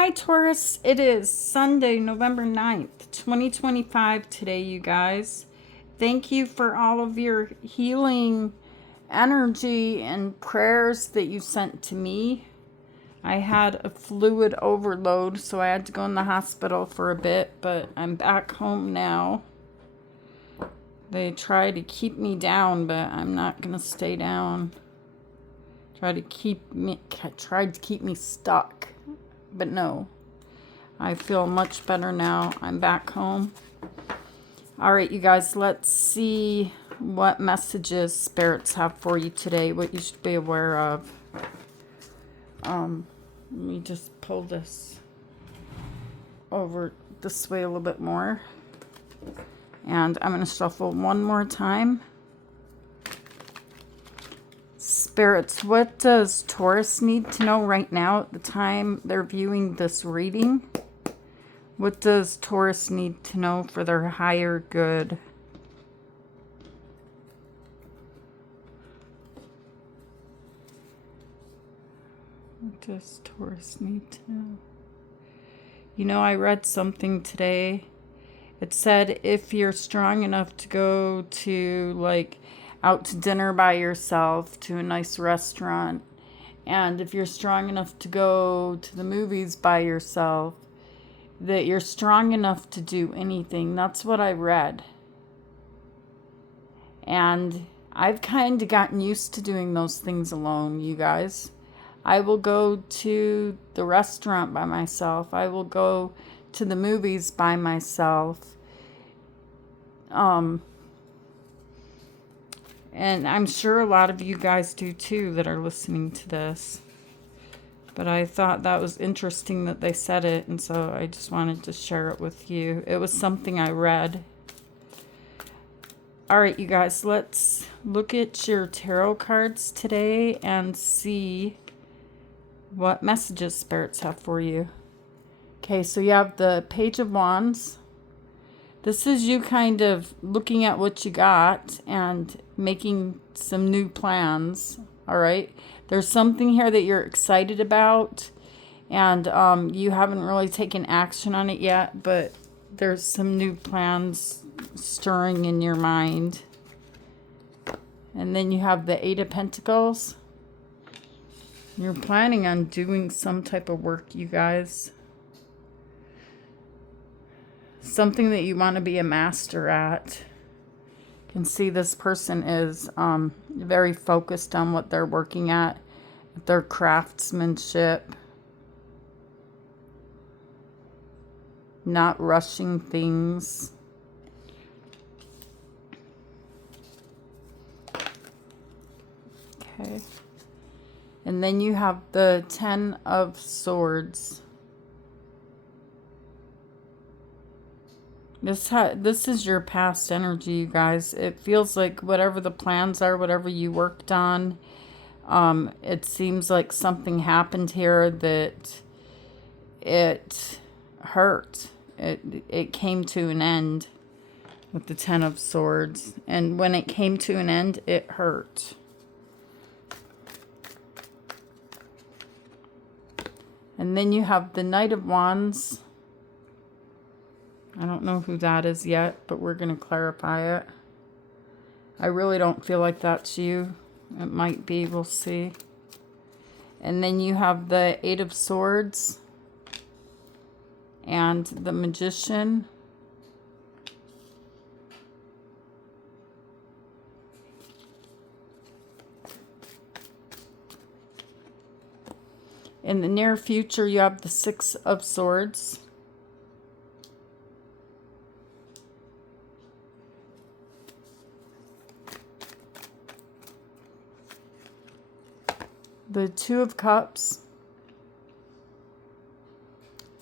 Hi, Taurus. It is Sunday, November 9th, 2025 today, you guys. Thank you for all of your healing energy and prayers that you sent to me. I had a fluid overload, so I had to go in the hospital for a bit, but I'm back home now. They tried to keep me down, but I'm not going to stay down. Tried to keep me stuck. But no, I feel much better now. I'm back home. All right, you guys, let's see what messages spirits have for you today, what you should be aware of. Let me just pull this over this way a little bit more. And I'm going to shuffle one more time. Spirits, what does Taurus need to know right now at the time they're viewing this reading? What does Taurus need to know for their higher good? What does Taurus need to know? You know, I read something today. It said if you're strong enough to go to, out to dinner by yourself to a nice restaurant, and if you're strong enough to go to the movies by yourself, that you're strong enough to do anything. That's what I read. And I've kind of gotten used to doing those things alone, you guys. I will go to the restaurant by myself. I will go to the movies by myself. And I'm sure a lot of you guys do too that are listening to this. But I thought that was interesting that they said it, and so I just wanted to share it with you. It was something I read. All right, you guys, let's look at your tarot cards today and see what messages spirits have for you. Okay, so you have the Page of Wands. This is you kind of looking at what you got and making some new plans, all right? There's something here that you're excited about, and you haven't really taken action on it yet, but there's some new plans stirring in your mind. And then you have the Eight of Pentacles. You're planning on doing some type of work, you guys. Something that you want to be a master at. You can see this person is very focused on what they're working at, their craftsmanship, not rushing things. Okay. And then you have the Ten of Swords. This is your past energy, you guys. It feels like whatever the plans are, whatever you worked on, it seems like something happened here that it hurt. It came to an end with the Ten of Swords. And when it came to an end, it hurt. And then you have the Knight of Wands. I don't know who that is yet, but we're going to clarify it. I really don't feel like that's you. It might be. We'll see. And then you have the Eight of Swords and the Magician. In the near future, you have the Six of Swords. The Two of Cups.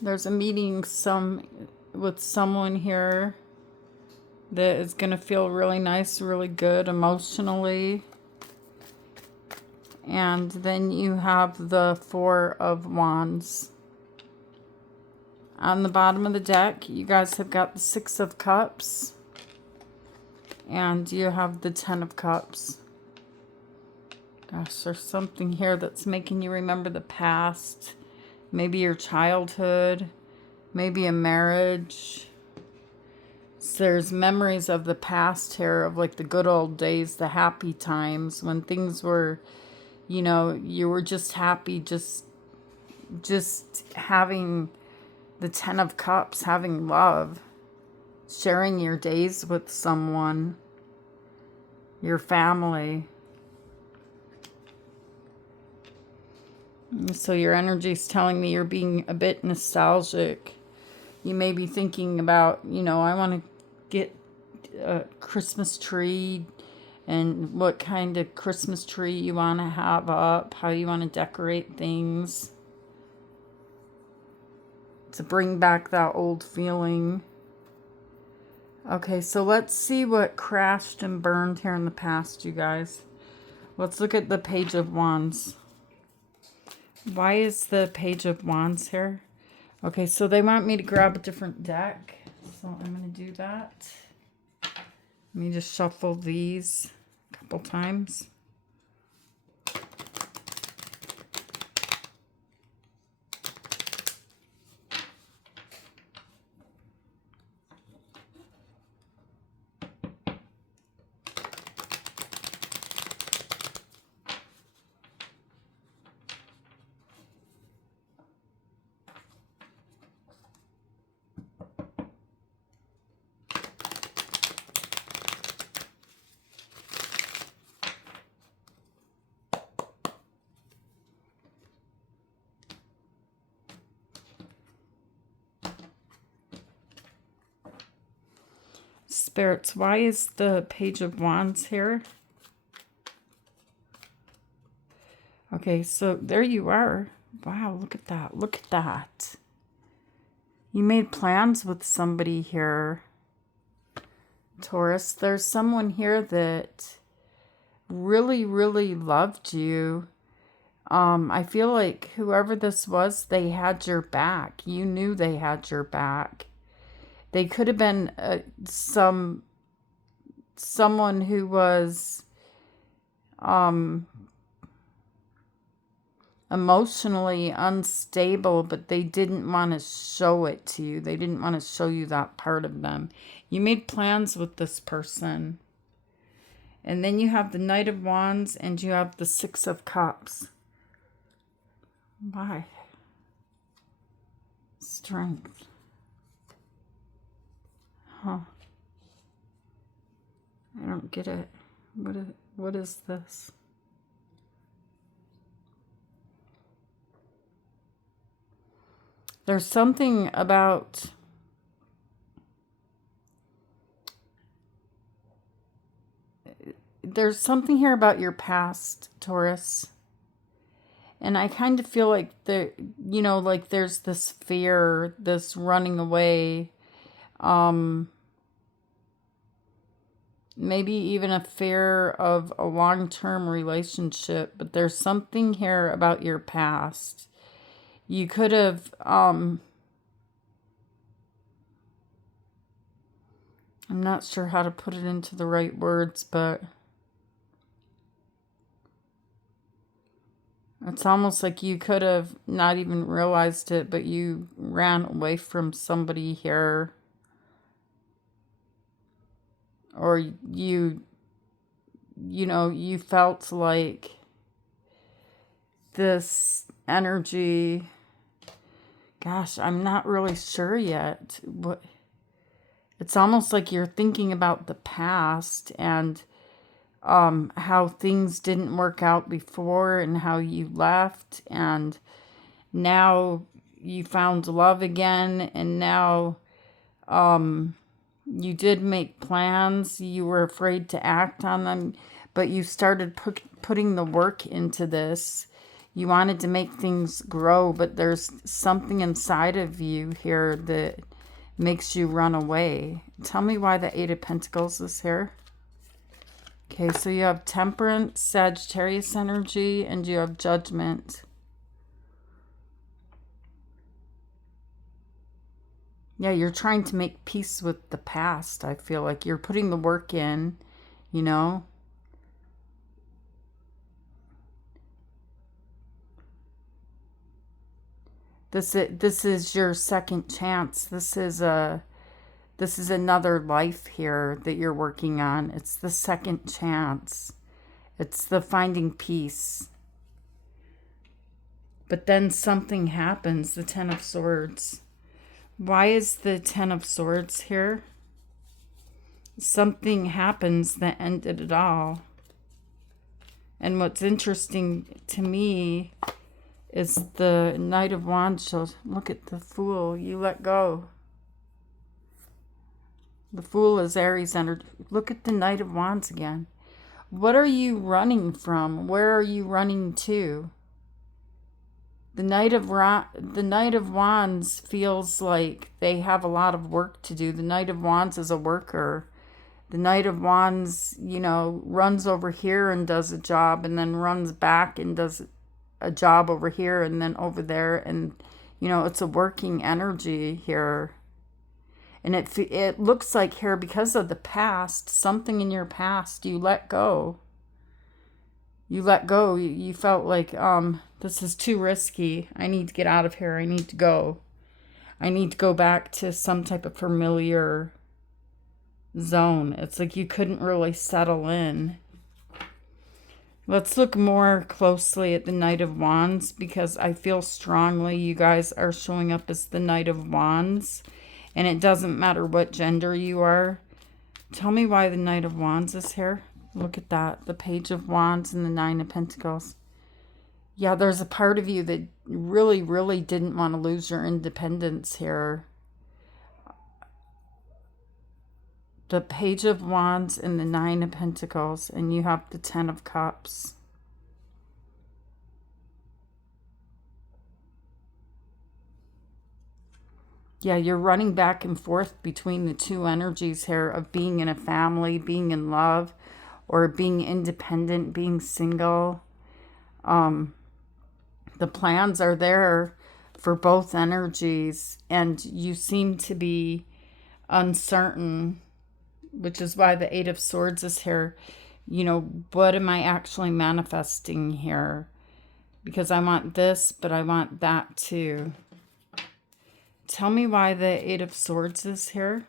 There's a meeting with someone here that is going to feel really nice, really good emotionally. And then you have the Four of Wands. On the bottom of the deck, you guys have got the Six of Cups. And you have the Ten of Cups. Gosh, there's something here that's making you remember the past. maybe your childhood, maybe a marriage. So there's memories of the past here, of like the good old days, the happy times when things were, you know, you were just happy, just having the 10 of Cups, having love, sharing your days with someone, your family. So your energy is telling me you're being a bit nostalgic. You may be thinking about, you know, I want to get a Christmas tree, and what kind of Christmas tree you want to have up, how you want to decorate things to bring back that old feeling. Okay, so let's see what crashed and burned here in the past, you guys. Let's look at the Page of Wands. Why is the Page of Wands here? Okay, so they want me to grab a different deck. So I'm going to do that. Let me just shuffle these a couple times. Spirits, why is the Page of Wands here? Okay, so there you are. Wow, look at that. Look at that. You made plans with somebody here, Taurus. There's someone here that really, really loved you. I feel like whoever this was, they had your back. You knew they had your back. They could have been someone who was emotionally unstable, but they didn't want to show it to you. They didn't want to show you that part of them. You made plans with this person. And then you have the Knight of Wands and you have the Six of Cups. Why? Strength. Huh. I don't get it. What is this? There's something about there's something here about your past, Taurus. And I kind of feel like there, you know, like there's this fear, this running away, maybe even a fear of a long-term relationship, but there's something here about your past. You could have, I'm not sure how to put it into the right words, but it's almost like you could have not even realized it, but you ran away from somebody here. Or you know, you felt like this energy, gosh, I'm not really sure yet. It's almost like you're thinking about the past and how things didn't work out before and how you left, and now you found love again, and now you did make plans. You were afraid to act on them, but you started putting the work into this. You wanted to make things grow, but there's something inside of you here that makes you run away. Tell me why the Eight of Pentacles is here. Okay, so you have Temperance, Sagittarius energy, and you have Judgment. Yeah, you're trying to make peace with the past. I feel like you're putting the work in, you know. This is your second chance. This is another life here that you're working on. It's the second chance. It's the finding peace. But then something happens, the Ten of Swords. Why is the Ten of Swords here? Something happens that ended it all. And what's interesting to me is the Knight of Wands shows, look at the Fool, you let go. The Fool is Aries energy. Look at the Knight of Wands again. What are you running from? Where are you running to? The Knight of Wands feels like they have a lot of work to do. The Knight of Wands is a worker. The Knight of Wands, you know, runs over here and does a job, and then runs back and does a job over here and then over there. And, you know, it's a working energy here. And it looks like here, because of the past, something in your past, you let go. You let go. You felt like, this is too risky. I need to get out of here. I need to go. I need to go back to some type of familiar zone. It's like you couldn't really settle in. Let's look more closely at the Knight of Wands, because I feel strongly you guys are showing up as the Knight of Wands. And it doesn't matter what gender you are. Tell me why the Knight of Wands is here. Look at that. The Page of Wands and the Nine of Pentacles. Yeah, there's a part of you that really, really didn't want to lose your independence here. The Page of Wands and the Nine of Pentacles. And you have the Ten of Cups. Yeah, you're running back and forth between the two energies here of being in a family, being in love, or being independent, being single. The plans are there for both energies, and you seem to be uncertain, which is why the Eight of Swords is here. You know, what am I actually manifesting here? Because I want this, but I want that too. Tell me why the Eight of Swords is here.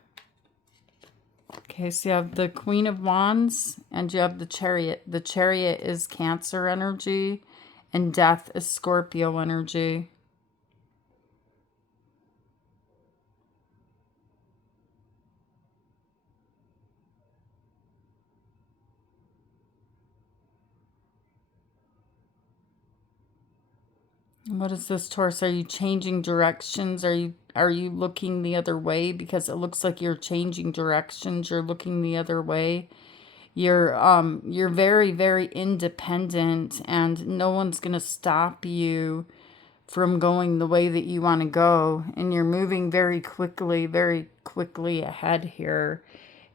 Okay, so you have the Queen of Wands and you have the Chariot. The Chariot is Cancer energy and Death is Scorpio energy. What is this, Taurus? Are you changing directions? Are you looking the other way? Because it looks like you're changing directions. You're looking the other way. You're very, very independent, and no one's gonna stop you from going the way that you want to go. And you're moving very quickly ahead here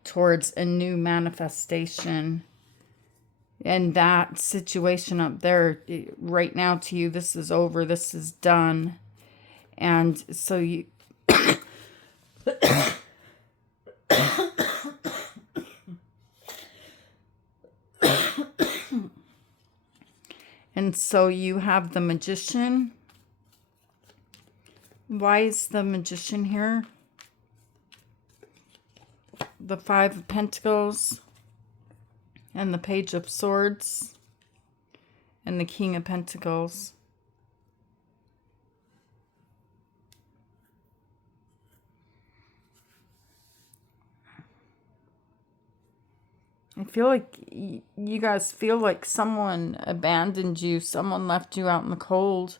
towards a new manifestation. And that situation up there, right now to you, this is over. This is done. And so you... And so you have the Magician. Why is the Magician here? The Five of Pentacles. And the Page of Swords. And the King of Pentacles. I feel like you guys feel like someone abandoned you. Someone left you out in the cold.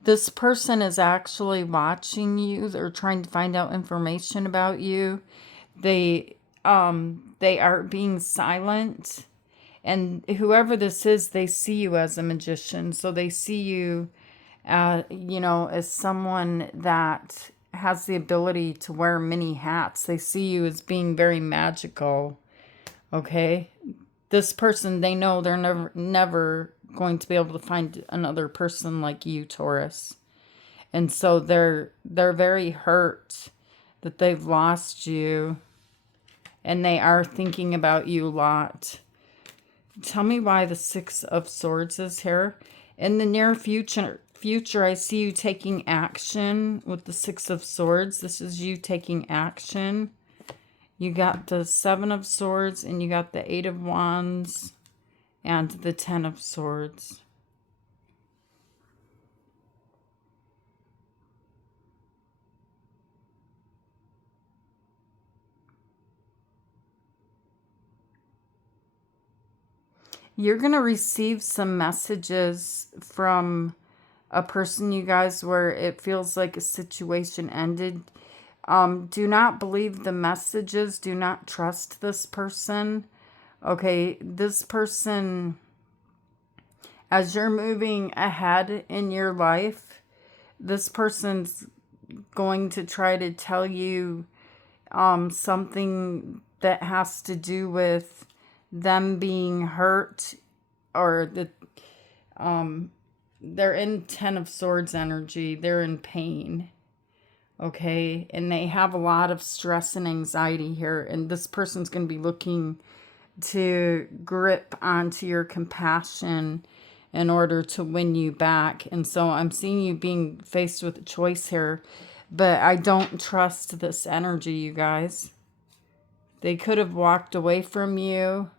This person is actually watching you. They're trying to find out information about you. They are being silent. And whoever this is, they see you as a magician. So they see you, you know, as someone that has the ability to wear many hats. They see you as being very magical. Okay? This person, they know they're never going to be able to find another person like you, Taurus. And so they're very hurt that they've lost you. And they are thinking about you a lot. Tell me why the Six of Swords is here. In the near future, future, I see you taking action with the Six of Swords. This is you taking action. You got the Seven of Swords, and you got the Eight of Wands, and the Ten of Swords. You're going to receive some messages from a person, you guys, where it feels like a situation ended. Do not believe the messages. Do not trust this person. Okay, this person, as you're moving ahead in your life, this person's going to try to tell you something that has to do with them being hurt, or the they're in Ten of Swords energy. They're in pain. Okay, and they have a lot of stress and anxiety here, and this person's going to be looking to grip onto your compassion in order to win you back. And so I'm seeing you being faced with a choice here, but I don't trust this energy, you guys. They could have walked away from you.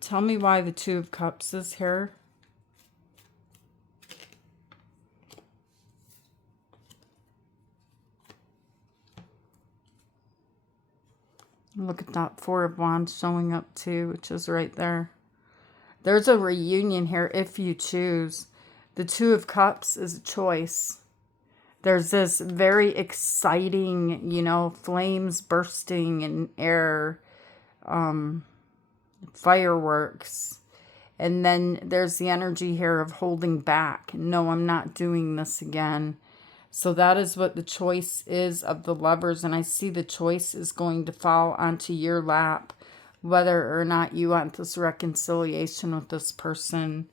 Tell me why the Two of Cups is here. Look at that Four of Wands showing up too, which is right there. There's a reunion here if you choose. The Two of Cups is a choice. There's this very exciting, you know, flames bursting in air, fireworks. And then there's the energy here of holding back. No, I'm not doing this again. So that is what the choice is of the Lovers. And I see the choice is going to fall onto your lap, whether or not you want this reconciliation with this person,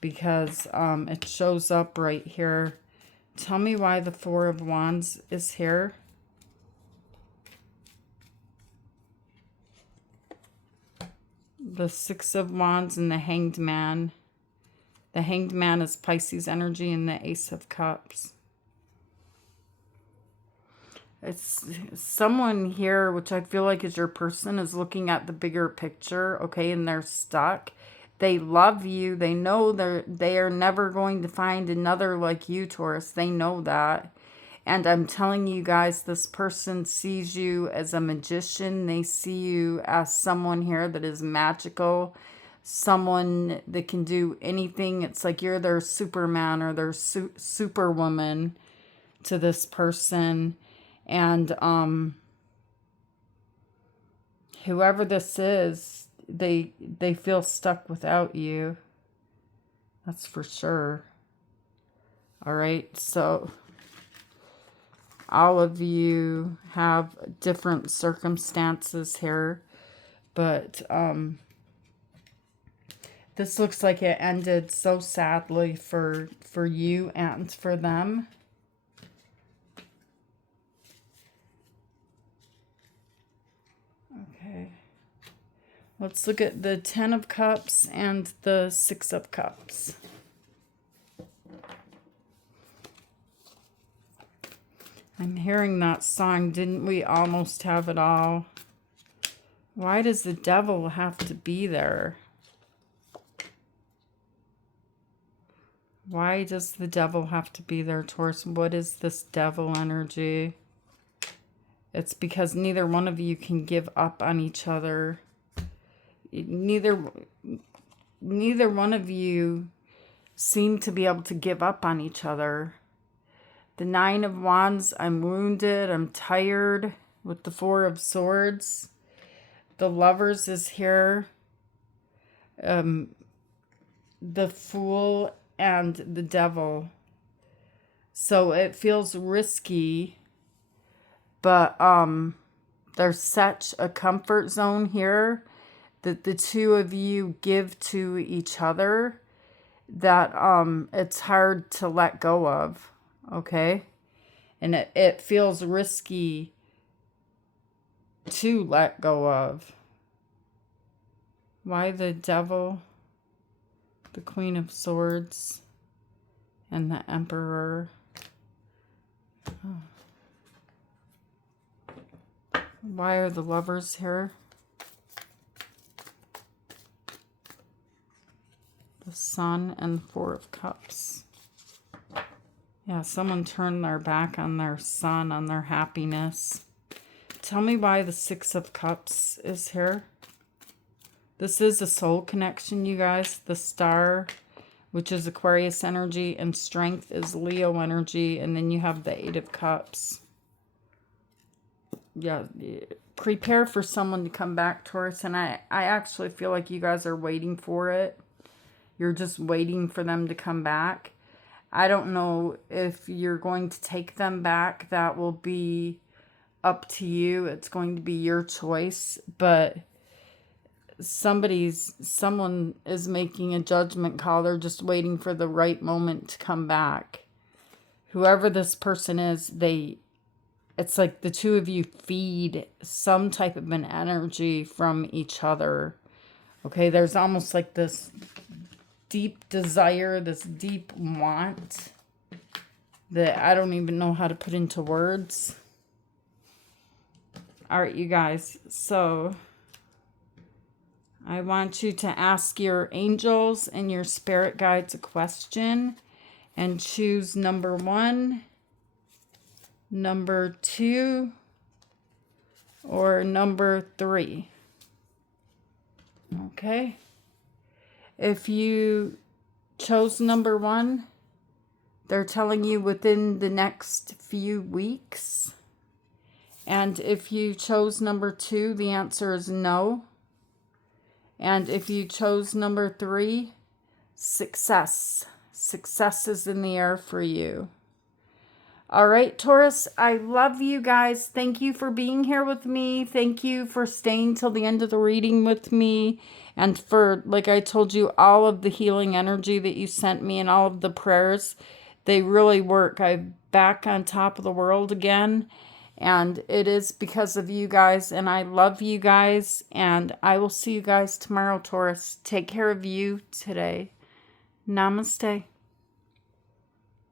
because it shows up right here. Tell me why the Four of Wands is here. The Six of Wands and the Hanged Man. The Hanged Man is Pisces energy, and the Ace of Cups. It's someone here, which I feel like is your person, is looking at the bigger picture, okay, and they're stuck. They love you. They know they are never going to find another like you, Taurus. They know that. And I'm telling you guys, this person sees you as a magician. They see you as someone here that is magical, someone that can do anything. It's like you're their Superman or their superwoman to this person. And whoever this is, they feel stuck without you. That's for sure. All right, so all of you have different circumstances here, but this looks like it ended so sadly for you and for them. Okay, let's look at the Ten of Cups and the Six of Cups. I'm hearing that song, Didn't We Almost Have It All? Why does the devil have to be there? Why does the devil have to be there, Taurus? What is this devil energy? It's because neither one of you can give up on each other. Neither one of you seem to be able to give up on each other. The Nine of Wands, I'm wounded, I'm tired, with the Four of Swords. The Lovers is here. The Fool and the Devil. So it feels risky, but there's such a comfort zone here that the two of you give to each other that it's hard to let go of. Okay, and it feels risky to let go of. Why the devil? the Queen of Swords, and the Emperor. Oh. Why are the Lovers here? The Sun and the Four of Cups. Yeah, someone turned their back on their sun, on their happiness. Tell me why the Six of Cups is here. This is a soul connection, you guys. The Star, which is Aquarius energy, and Strength is Leo energy. And then you have the Eight of Cups. Yeah, prepare for someone to come back, Taurus. And I actually feel like you guys are waiting for it. You're just waiting for them to come back. I don't know if you're going to take them back. That will be up to you. It's going to be your choice. But someone is making a judgment call. They're just waiting for the right moment to come back. Whoever this person is, it's like the two of you feed some type of an energy from each other. Okay, there's almost like this deep desire, this deep want that I don't even know how to put into words. All right, you guys. So I want you to ask your angels and your spirit guides a question and choose number 1, number 2, or number 3. Okay. If you chose number 1, they're telling you within the next few weeks. And if you chose number 2, the answer is no. And if you chose number 3, success. Success is in the air for you. All right, Taurus, I love you guys. Thank you for being here with me. Thank you for staying till the end of the reading with me. And for, like I told you, all of the healing energy that you sent me and all of the prayers, they really work. I'm back on top of the world again. And it is because of you guys. And I love you guys. And I will see you guys tomorrow, Taurus. Take care of you today. Namaste.